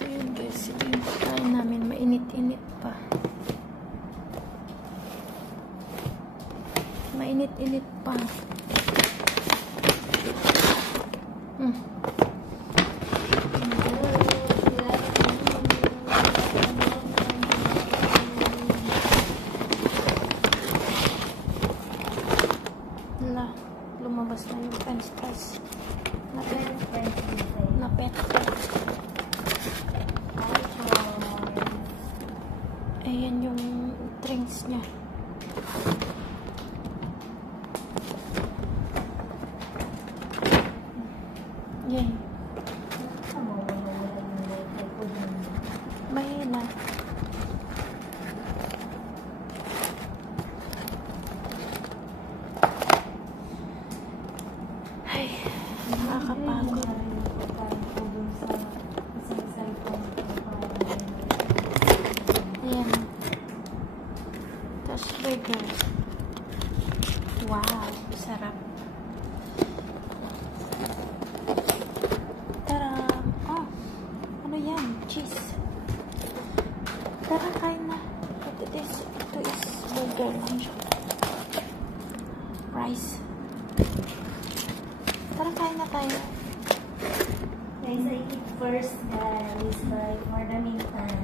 So yun guys, ito yung pagkain namin. Mainit-init pa. Mainit-init pa. Lumabas na yung french fries. Napet. Ayan yung drinks niya. Yan. Mahina. Ay, nakakapagod. Ayan. Tapos burger. Wow, sarap. Tara. Oh, ano yan? Cheese. Tara, kain na. Ito is burger. Rice. Tara, kain na tayo. Guys, I eat first, guys, but for the meantime.